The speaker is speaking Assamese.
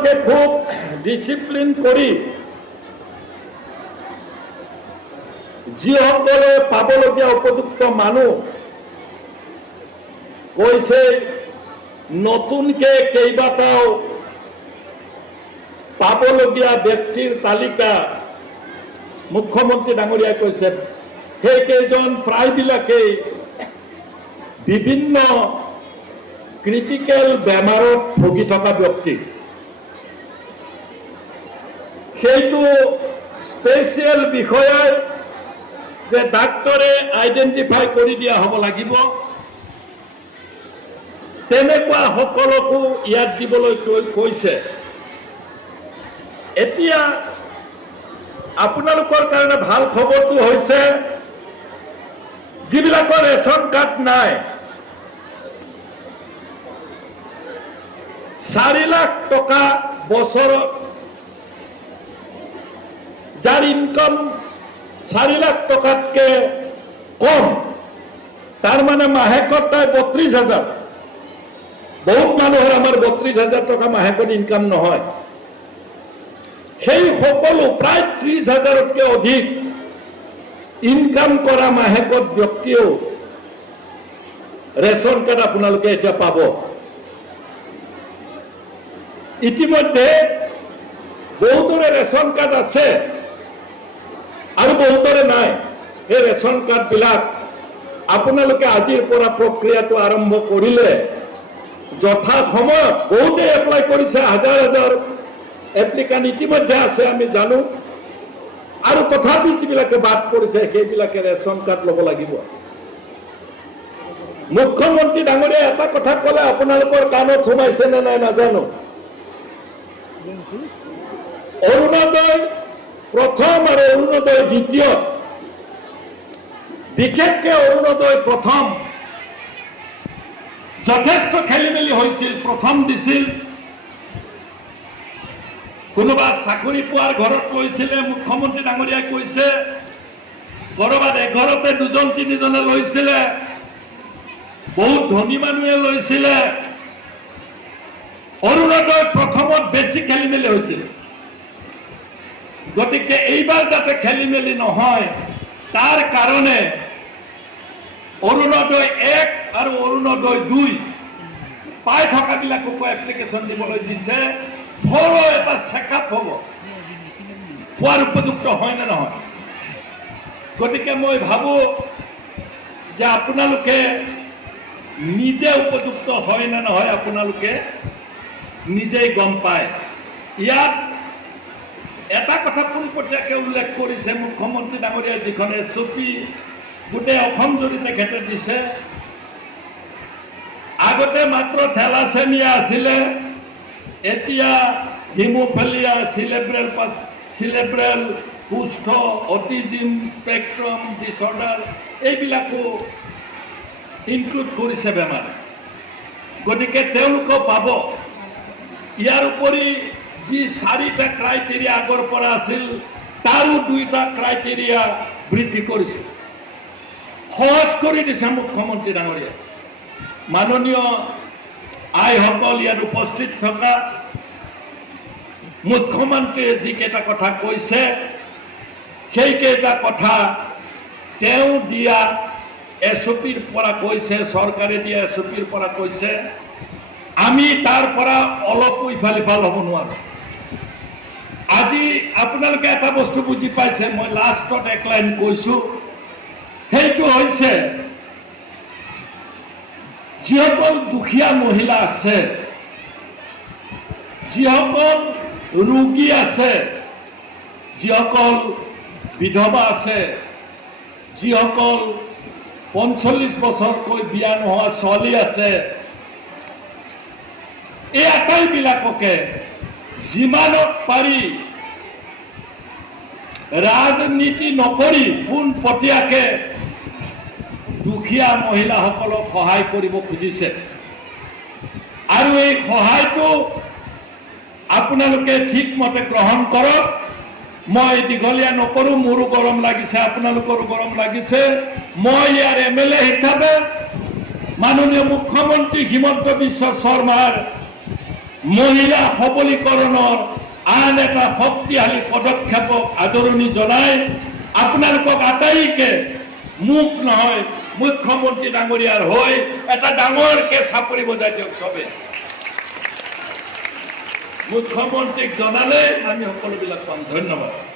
আপোনালোকে খুব ডিসিপ্লিন কৰি যিসকলে পাবলগীয়া উপযুক্ত মানুহ কৈছে নতুনকে কেইবাটাও পাবলগীয়া ব্যক্তিৰ তালিকা মুখ্যমন্ত্ৰী ডাঙৰীয়াই কৈছে সেইকেইজন প্ৰায়বিলাকেই বিভিন্ন ক্ৰিটিকেল বেমাৰত ভুগি থকা ব্যক্তি সেইটো স্পেচিয়েল বিষয় যে ডাক্তৰে আইডেন্টিফাই কৰি দিয়া হ'ব লাগিব তেনেকুৱা সকলকো ইয়াত দিবলৈ কৈছে এতিয়া আপোনালোকৰ কাৰণে ভাল খবৰটো হৈছে যিবিলাকৰ ৰেচন কাৰ্ড নাই 4 লাখ টকা বছৰত যাৰ ইনকাম 4 লাখ টকাতকে কম তাৰ মানে মাহেকত তাই 32,000 বহুত মানুহৰ আমাৰ 32,000 টকা মাহেকত ইনকাম নহয় সেই সকলো প্ৰায় 30,000তকৈ অধিক ইনকাম কৰা মাহেকত ব্যক্তিও ৰেচন কাৰ্ড আপোনালোকে এতিয়া পাব ইতিমধ্যে বহুতৰে ৰেচন কাৰ্ড আছে আৰু বহুতৰে নাই এই ৰেচন কাৰ্ডবিলাক আপোনালোকে আজিৰ পৰা প্ৰক্ৰিয়াটো আৰম্ভ কৰিলে যথা সময়ত বহুতে এপ্লাই কৰিছে হাজাৰ হাজাৰ এপ্লিকাণ্ট ইতিমধ্যে আছে আমি জানো আৰু তথাপি যিবিলাকে বাদ পৰিছে সেইবিলাকে ৰেচন কাৰ্ড ল'ব লাগিব মুখ্যমন্ত্ৰী ডাঙৰীয়াই এটা কথা ক'লে আপোনালোকৰ কাণত সোমাইছে নে নাই নাজানো অৰুণোদয় প্ৰথম আৰু অৰুণোদয় দ্বিতীয় বিশেষকৈ অৰুণোদয় প্ৰথম যথেষ্ট খেলিমেলি হৈছিল প্ৰথম দিছিল কোনোবা চাকৰি পোৱাৰ ঘৰত লৈছিলে মুখ্যমন্ত্ৰী ডাঙৰীয়াই কৈছে কৰবাত এঘৰতে 2-3জনে লৈছিলে বহুত ধনী মানুহে লৈছিলে অৰুণোদয় প্ৰথমত বেছি খেলিমেলি হৈছিল গতিকে এইবাৰ যাতে খেলিমেলি নহয় তাৰ কাৰণে অৰুণোদয় 1 আৰু অৰুণোদয় 2 পাই থকাবিলাককো এপ্লিকেশ্যন দিবলৈ দিছে থৰো এটা চেকআপ হ'ব পোৱাৰ উপযুক্ত হয় নে নহয় গতিকে মই ভাবো যে আপোনালোকে নিজে উপযুক্ত হয় নে নহয় আপোনালোকে নিজেই গম পায় ইয়াত এটা কথা পোনপটীয়াকৈ উল্লেখ কৰিছে মুখ্যমন্ত্ৰী ডাঙৰীয়াই যিখন SOP গোটেই অসম জুৰি তেখেতে দিছে আগতে মাত্ৰ থেলাছেমিয়া আছিলে এতিয়া হিমোফিলিয়া সিলেব্ৰেল কুষ্ঠ অটিজিম স্পেক্ট্ৰাম ডিসঅৰ্ডাৰ এইবিলাকো ইনক্লুড কৰিছে বেমাৰ গতিকে তেওঁলোকো পাব ইয়াৰ উপৰি যি 4টা ক্ৰাইটেৰিয়া আগৰ পৰা আছিল তাৰো 2টা ক্ৰাইটেৰিয়া বৃদ্ধি কৰিছে সহজ কৰি দিছে মুখ্যমন্ত্ৰী ডাঙৰীয়াই মাননীয় আইসকল ইয়াত উপস্থিত থকা মুখ্যমন্ত্ৰীয়ে যিকেইটা কথা কৈছে সেইকেইটা কথা তেওঁ দিয়া SOPৰ পৰা কৈছে চৰকাৰে দিয়া SOPৰ পৰা কৈছে আমি তাৰ পৰা অলপো ইফাল সিফাল হ'ব নোৱাৰো আজি আপোনালোকে এটা বস্তু বুজি পাইছে মই লাষ্টত এক লাইন কৈছো সেইটো হৈছে যিসকল দুখীয়া মহিলা আছে যিসকল ৰোগী আছে যিসকল বিধৱা আছে যিসকল 45 বছৰকৈ বিয়া নোহোৱা ছোৱালী আছে এই আটাইবিলাককে যিমানত পাৰি ৰাজনীতি নকৰি পোনপটীয়াকৈ দুখীয়া মহিলাসকলক সহায় কৰিব খুজিছে আৰু এই সহায়টো আপোনালোকে ঠিকমতে গ্ৰহণ কৰক মই দীঘলীয়া নকৰো মোৰো গৰম লাগিছে আপোনালোকৰো গৰম লাগিছে মই ইয়াৰ MLA হিচাপে মাননীয় মুখ্যমন্ত্ৰী হিমন্ত বিশ্ব শৰ্মাৰ মহিলা সবলীকৰণৰ আন এটা শক্তিশালী পদক্ষেপক আদৰণি জনাই আপোনালোকক আটাইকে মুখ নহয় মুখ্যমন্ত্ৰী ডাঙৰীয়াৰ হৈ এটা ডাঙৰকে চাপৰি বজাই দিয়ক চবে। মুখ্যমন্ত্ৰীক জনালে আমি সকলোবিলাক পাম। ধন্যবাদ।